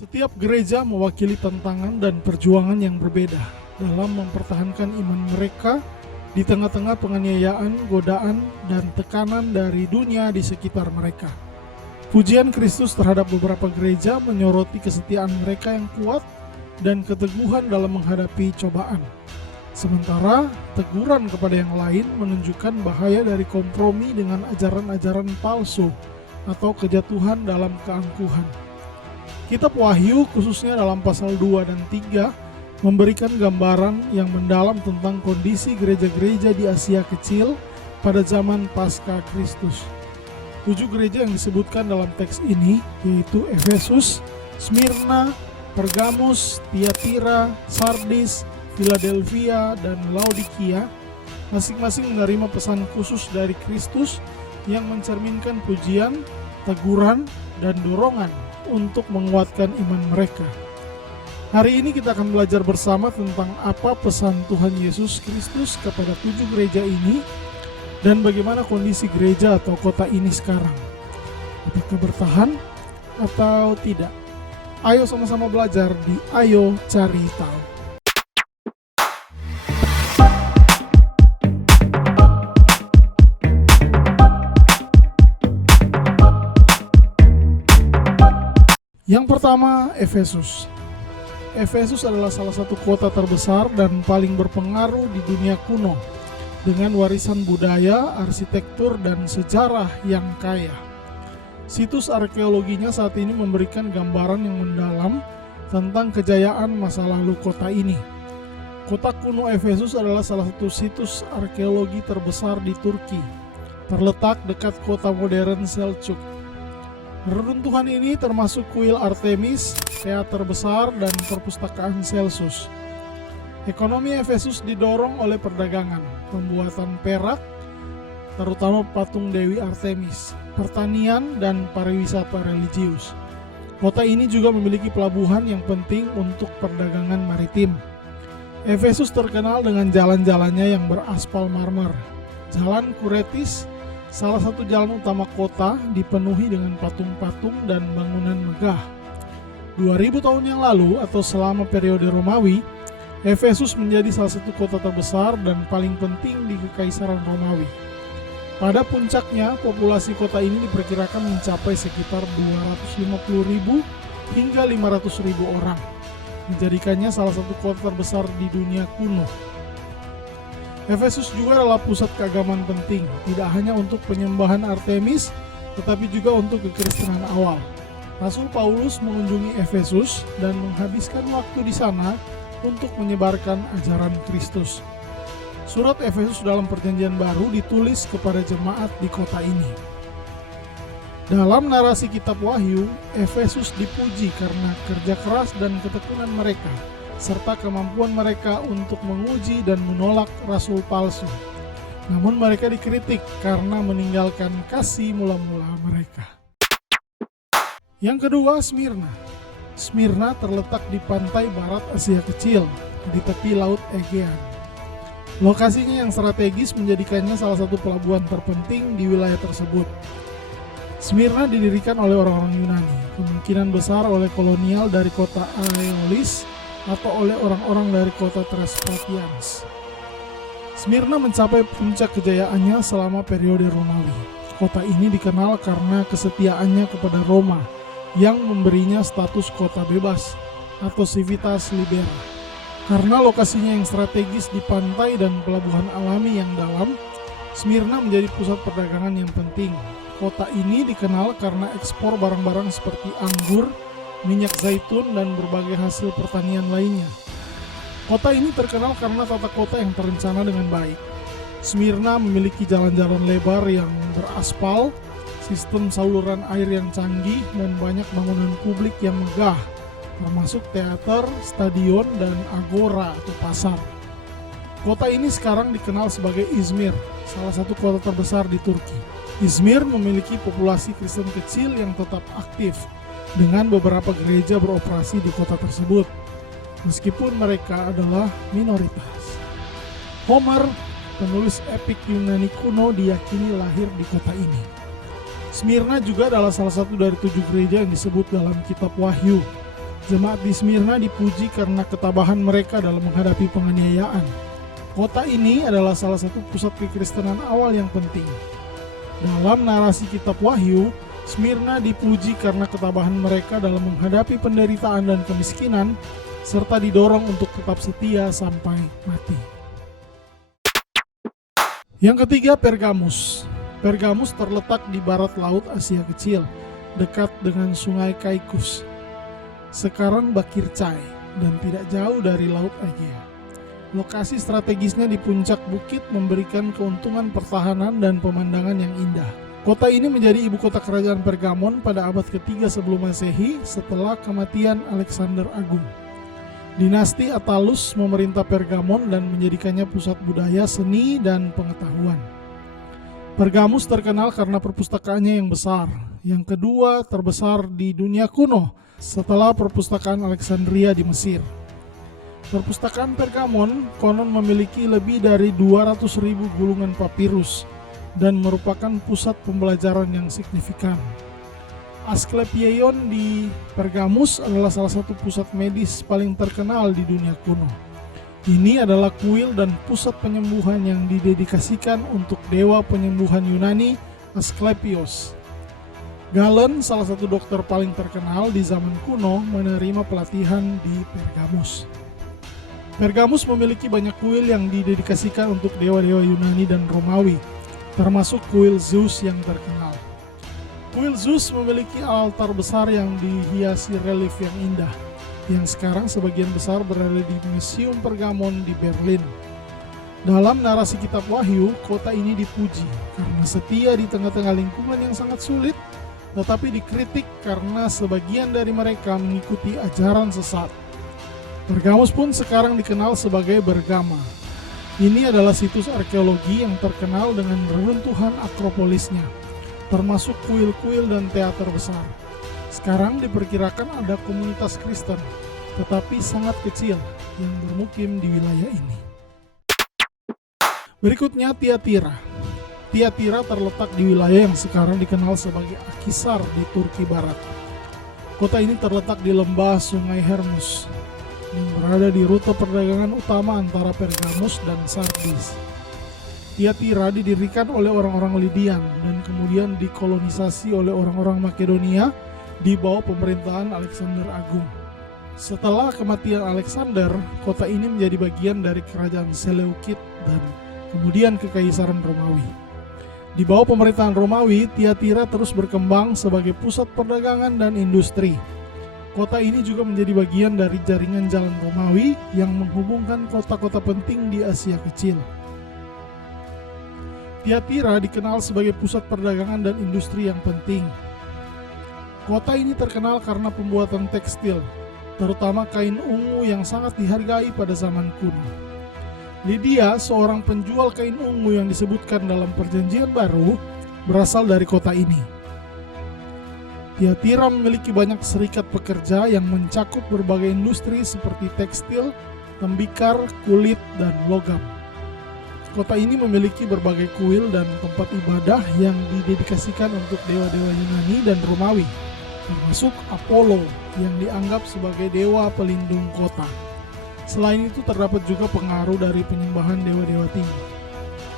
Setiap gereja mewakili tantangan dan perjuangan yang berbeda dalam mempertahankan iman mereka di tengah-tengah penganiayaan, godaan, dan tekanan dari dunia di sekitar mereka. Pujian Kristus terhadap beberapa gereja menyoroti kesetiaan mereka yang kuat dan keteguhan dalam menghadapi cobaan. Sementara teguran kepada yang lain menunjukkan bahaya dari kompromi dengan ajaran-ajaran palsu atau kejatuhan dalam keangkuhan. Kitab Wahyu khususnya dalam pasal 2 dan 3 memberikan gambaran yang mendalam tentang kondisi gereja-gereja di Asia Kecil pada zaman Pasca Kristus. 7 gereja yang disebutkan dalam teks ini yaitu Efesus, Smyrna, Pergamus, Tiatira, Sardis, Philadelphia, dan Laodikia masing-masing menerima pesan khusus dari Kristus yang mencerminkan pujian, teguran, dan dorongan untuk menguatkan iman mereka. Hari ini kita akan belajar bersama tentang apa pesan Tuhan Yesus Kristus kepada 7 gereja ini dan bagaimana kondisi gereja atau kota ini sekarang. Apakah bertahan atau tidak? Ayo sama-sama belajar di Ayo Cari Tahu. Yang pertama, Efesus. Efesus adalah salah satu kota terbesar dan paling berpengaruh di dunia kuno dengan warisan budaya, arsitektur, dan sejarah yang kaya. Situs arkeologinya saat ini memberikan gambaran yang mendalam tentang kejayaan masa lalu kota ini. Kota kuno Efesus adalah salah satu situs arkeologi terbesar di Turki, terletak dekat kota modern Selçuk. Reruntuhan ini termasuk kuil Artemis, teater besar, dan perpustakaan Celsus. Ekonomi Efesus didorong oleh perdagangan, pembuatan perak, terutama patung Dewi Artemis, pertanian, dan pariwisata religius. Kota ini juga memiliki pelabuhan yang penting untuk perdagangan maritim. Efesus terkenal dengan jalan-jalannya yang beraspal marmer. Jalan Kuretis, salah satu jalan utama kota, dipenuhi dengan patung-patung dan bangunan megah. 2000 tahun yang lalu atau selama periode Romawi, Efesus menjadi salah satu kota terbesar dan paling penting di Kekaisaran Romawi. Pada puncaknya, populasi kota ini diperkirakan mencapai sekitar 250.000 hingga 500.000 orang, menjadikannya salah satu kota terbesar di dunia kuno. Efesus juga adalah pusat keagamaan penting, tidak hanya untuk penyembahan Artemis, tetapi juga untuk kekristenan awal. Rasul Paulus mengunjungi Efesus dan menghabiskan waktu di sana untuk menyebarkan ajaran Kristus. Surat Efesus dalam Perjanjian Baru ditulis kepada jemaat di kota ini. Dalam narasi kitab Wahyu, Efesus dipuji karena kerja keras dan ketekunan mereka, serta kemampuan mereka untuk menguji dan menolak rasul palsu. Namun mereka dikritik karena meninggalkan kasih mula-mula mereka. Yang kedua, Smyrna. Smyrna terletak di pantai barat Asia Kecil, di tepi Laut Aegean. Lokasinya yang strategis menjadikannya salah satu pelabuhan terpenting di wilayah tersebut. Smyrna didirikan oleh orang-orang Yunani, kemungkinan besar oleh kolonial dari kota Aeolis atau oleh orang-orang dari kota Thesprotians. Smyrna mencapai puncak kejayaannya selama periode Romawi. Kota ini dikenal karena kesetiaannya kepada Roma yang memberinya status kota bebas atau civitas libera. Karena lokasinya yang strategis di pantai dan pelabuhan alami yang dalam, Smyrna menjadi pusat perdagangan yang penting. Kota ini dikenal karena ekspor barang-barang seperti anggur, minyak zaitun, dan berbagai hasil pertanian lainnya. Kota ini terkenal karena tata kota yang terencana dengan baik. Smyrna memiliki jalan-jalan lebar yang beraspal, sistem saluran air yang canggih, dan banyak bangunan publik yang megah, termasuk teater, stadion, dan agora atau pasar. Kota ini sekarang dikenal sebagai Izmir, salah satu kota terbesar di Turki. Izmir memiliki populasi Kristen kecil yang tetap aktif, dengan beberapa gereja beroperasi di kota tersebut, meskipun mereka adalah minoritas. Homer, penulis epik Yunani kuno, diyakini lahir di kota ini. Smyrna juga adalah salah satu dari 7 gereja yang disebut dalam kitab Wahyu. Jemaat di Smyrna dipuji karena ketabahan mereka dalam menghadapi penganiayaan. Kota ini adalah salah satu pusat kekristenan awal yang penting. Dalam narasi kitab Wahyu, Smyrna dipuji karena ketabahan mereka dalam menghadapi penderitaan dan kemiskinan, serta didorong untuk tetap setia sampai mati. Yang ketiga, Pergamus. Pergamus terletak di barat laut Asia Kecil, dekat dengan sungai Kaikus, sekarang Bakircai, dan tidak jauh dari Laut Egea. Lokasi strategisnya di puncak bukit memberikan keuntungan pertahanan dan pemandangan yang indah. Kota ini menjadi ibu kota kerajaan Pergamon pada abad ketiga sebelum Masehi setelah kematian Alexander Agung. Dinasti Attalus memerintah Pergamon dan menjadikannya pusat budaya, seni, dan pengetahuan. Pergamus terkenal karena perpustakaannya yang besar, yang kedua terbesar di dunia kuno setelah perpustakaan Alexandria di Mesir. Perpustakaan Pergamon konon memiliki lebih dari 200.000 gulungan papirus dan merupakan pusat pembelajaran yang signifikan. Asklepieion di Pergamus adalah salah satu pusat medis paling terkenal di dunia kuno. Ini adalah kuil dan pusat penyembuhan yang didedikasikan untuk dewa penyembuhan Yunani, Asklepios. Galen, salah satu dokter paling terkenal di zaman kuno, menerima pelatihan di Pergamus. Pergamus memiliki banyak kuil yang didedikasikan untuk dewa-dewa Yunani dan Romawi, termasuk kuil Zeus yang terkenal. Kuil Zeus memiliki altar besar yang dihiasi relief yang indah, yang sekarang sebagian besar berada di Museum Pergamon di Berlin. Dalam narasi kitab Wahyu, kota ini dipuji karena setia di tengah-tengah lingkungan yang sangat sulit, tetapi dikritik karena sebagian dari mereka mengikuti ajaran sesat. Pergamus pun sekarang dikenal sebagai Bergama. Ini adalah situs arkeologi yang terkenal dengan reruntuhan Akropolisnya, termasuk kuil-kuil dan teater besar. Sekarang diperkirakan ada komunitas Kristen, tetapi sangat kecil, yang bermukim di wilayah ini. Berikutnya, Tiatira. Tiatira terletak di wilayah yang sekarang dikenal sebagai Akhisar di Turki Barat. Kota ini terletak di lembah Sungai Hermus dan berada di rute perdagangan utama antara Pergamus dan Sardis. Tiatira didirikan oleh orang-orang Lydian dan kemudian dikolonisasi oleh orang-orang Makedonia di bawah pemerintahan Alexander Agung. Setelah kematian Alexander, kota ini menjadi bagian dari kerajaan Seleukid dan kemudian Kekaisaran Romawi. Di bawah pemerintahan Romawi, Tiatira terus berkembang sebagai pusat perdagangan dan industri. Kota ini juga menjadi bagian dari jaringan jalan Romawi yang menghubungkan kota-kota penting di Asia Kecil. Tiatira dikenal sebagai pusat perdagangan dan industri yang penting. Kota ini terkenal karena pembuatan tekstil, terutama kain ungu yang sangat dihargai pada zaman kuno. Lydia, seorang penjual kain ungu yang disebutkan dalam Perjanjian Baru, berasal dari kota ini. Tiatira memiliki banyak serikat pekerja yang mencakup berbagai industri seperti tekstil, tembikar, kulit, dan logam. Kota ini memiliki berbagai kuil dan tempat ibadah yang didedikasikan untuk dewa-dewa Yunani dan Romawi, termasuk Apollo yang dianggap sebagai dewa pelindung kota. Selain itu terdapat juga pengaruh dari penyembahan dewa-dewa tinggi.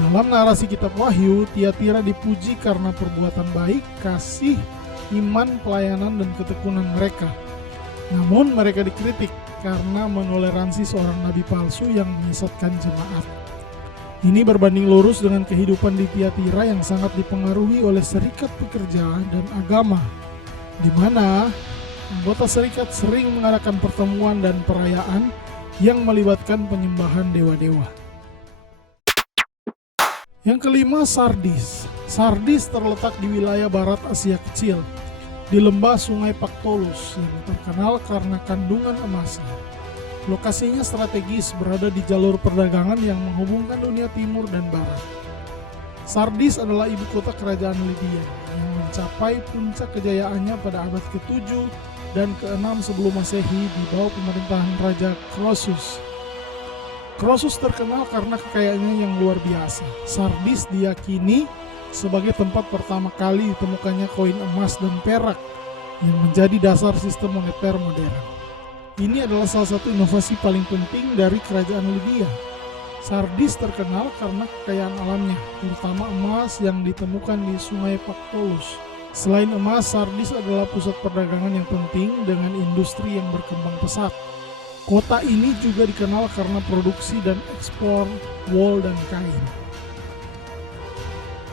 Dalam narasi kitab Wahyu, Tiatira dipuji karena perbuatan baik, kasih, iman, pelayanan, dan ketekunan mereka. Namun mereka dikritik karena menoleransi seorang nabi palsu yang menyesatkan jemaat. Ini berbanding lurus dengan kehidupan di Tiatira yang sangat dipengaruhi oleh serikat pekerja dan agama, di mana anggota serikat sering mengadakan pertemuan dan perayaan yang melibatkan penyembahan dewa-dewa. Yang kelima, Sardis. Sardis terletak di wilayah barat Asia Kecil, di lembah Sungai Pactolus yang terkenal karena kandungan emasnya. Lokasinya strategis, berada di jalur perdagangan yang menghubungkan dunia timur dan barat. Sardis adalah ibu kota kerajaan Lydia yang mencapai puncak kejayaannya pada abad ke-7 dan ke-6 sebelum Masehi di bawah pemerintahan Raja Croesus. Croesus terkenal karena kekayaannya yang luar biasa. Sardis diyakini sebagai tempat pertama kali ditemukannya koin emas dan perak yang menjadi dasar sistem moneter modern. Ini adalah salah satu inovasi paling penting dari kerajaan Lydia. Sardis terkenal karena kekayaan alamnya, terutama emas yang ditemukan di Sungai Pactolus. Selain emas, Sardis adalah pusat perdagangan yang penting dengan industri yang berkembang pesat. Kota ini juga dikenal karena produksi dan ekspor wol dan kain.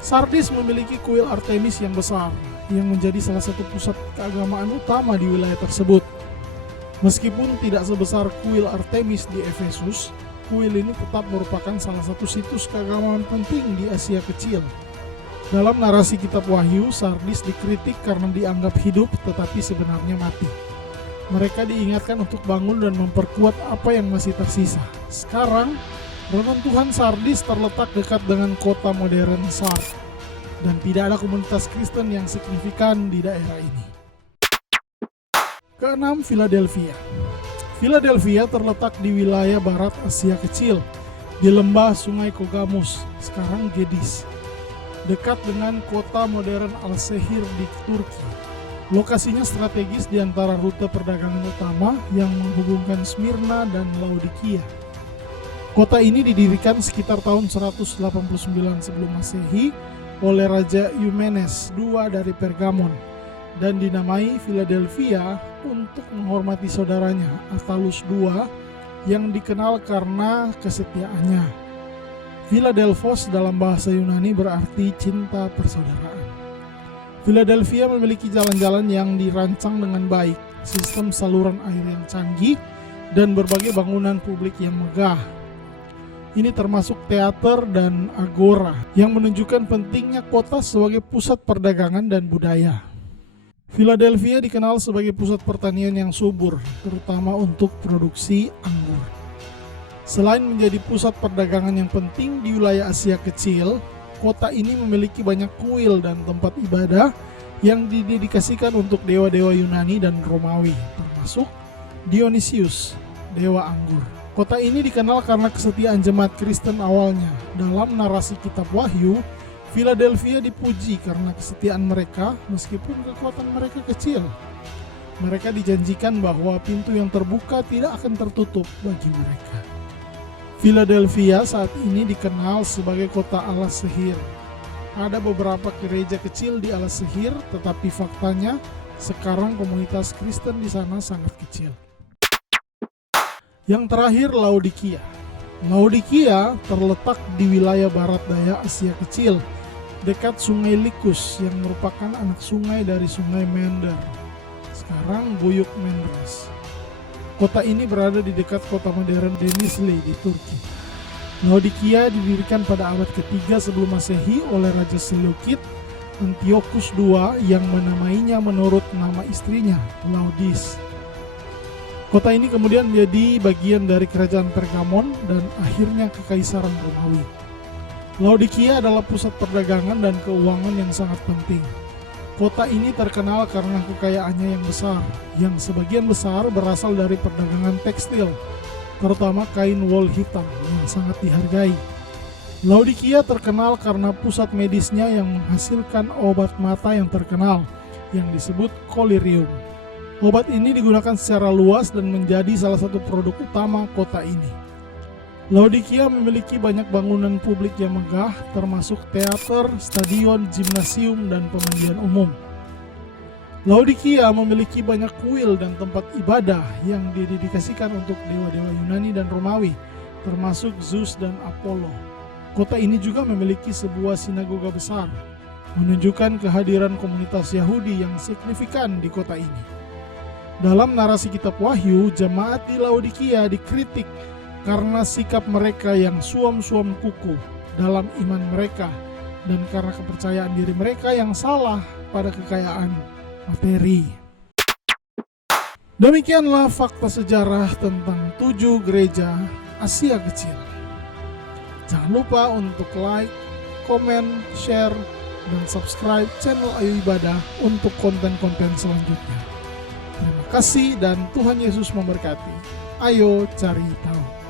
Sardis memiliki kuil Artemis yang besar, yang menjadi salah satu pusat keagamaan utama di wilayah tersebut. Meskipun tidak sebesar kuil Artemis di Efesus, kuil ini tetap merupakan salah satu situs keagamaan penting di Asia Kecil. Dalam narasi kitab Wahyu, Sardis dikritik karena dianggap hidup tetapi sebenarnya mati. Mereka diingatkan untuk bangun dan memperkuat apa yang masih tersisa. Sekarang, reruntuhan Sardis terletak dekat dengan kota modern Sard, dan tidak ada komunitas Kristen yang signifikan di daerah ini. Keenam, Philadelphia. Philadelphia terletak di wilayah barat Asia Kecil, di lembah Sungai Kogamus, sekarang Gedis, dekat dengan kota modern Al-Sehir di Turki. Lokasinya strategis di antara rute perdagangan utama yang menghubungkan Smyrna dan Laodikia. Kota ini didirikan sekitar tahun 189 sebelum Masehi oleh Raja Eumenes II dari Pergamon, dan dinamai Philadelphia untuk menghormati saudaranya Attalus II yang dikenal karena kesetiaannya. Philadelphos dalam bahasa Yunani berarti cinta persaudaraan. Philadelphia memiliki jalan-jalan yang dirancang dengan baik, sistem saluran air yang canggih, dan berbagai bangunan publik yang megah. Ini termasuk teater dan agora yang menunjukkan pentingnya kota sebagai pusat perdagangan dan budaya. Philadelphia dikenal sebagai pusat pertanian yang subur, terutama untuk produksi anggur. Selain menjadi pusat perdagangan yang penting di wilayah Asia Kecil, kota ini memiliki banyak kuil dan tempat ibadah yang didedikasikan untuk dewa-dewa Yunani dan Romawi, termasuk Dionysius, dewa anggur. Kota ini dikenal karena kesetiaan jemaat Kristen awalnya. Dalam narasi kitab Wahyu, Philadelphia dipuji karena kesetiaan mereka meskipun kekuatan mereka kecil. Mereka dijanjikan bahwa pintu yang terbuka tidak akan tertutup bagi mereka. Philadelphia saat ini dikenal sebagai kota Al-Sehir. Ada beberapa gereja kecil di Al-Sehir, tetapi faktanya sekarang komunitas Kristen di sana sangat kecil. Yang terakhir, Laodikia. Laodikia terletak di wilayah barat daya Asia Kecil, dekat Sungai Likus yang merupakan anak sungai dari Sungai Mender, sekarang Buyuk Menderes. Kota ini berada di dekat kota modern Denizli di Turki. Laodikia didirikan pada abad ketiga sebelum Masehi oleh Raja Seleukid Antiochus II yang menamainya menurut nama istrinya, Laodis. Kota ini kemudian menjadi bagian dari kerajaan Pergamon dan akhirnya Kekaisaran Romawi. Laodikia adalah pusat perdagangan dan keuangan yang sangat penting. Kota ini terkenal karena kekayaannya yang besar, yang sebagian besar berasal dari perdagangan tekstil, terutama kain wol hitam yang sangat dihargai. Laodikia terkenal karena pusat medisnya yang menghasilkan obat mata yang terkenal, yang disebut kolirium. Obat ini digunakan secara luas dan menjadi salah satu produk utama kota ini. Laodikia memiliki banyak bangunan publik yang megah, termasuk teater, stadion, gimnasium, dan pemandian umum. Laodikia memiliki banyak kuil dan tempat ibadah yang didedikasikan untuk dewa-dewa Yunani dan Romawi, termasuk Zeus dan Apollo. Kota ini juga memiliki sebuah sinagoga besar, menunjukkan kehadiran komunitas Yahudi yang signifikan di kota ini. Dalam narasi kitab Wahyu, jemaat di Laodikia dikritik karena sikap mereka yang suam-suam kuku dalam iman mereka dan karena kepercayaan diri mereka yang salah pada kekayaan materi. Demikianlah fakta sejarah tentang 7 gereja Asia Kecil. Jangan lupa untuk like, komen, share, dan subscribe channel Ayo Ibadah untuk konten-konten selanjutnya. Terima kasih dan Tuhan Yesus memberkati. Ayo cari tahu.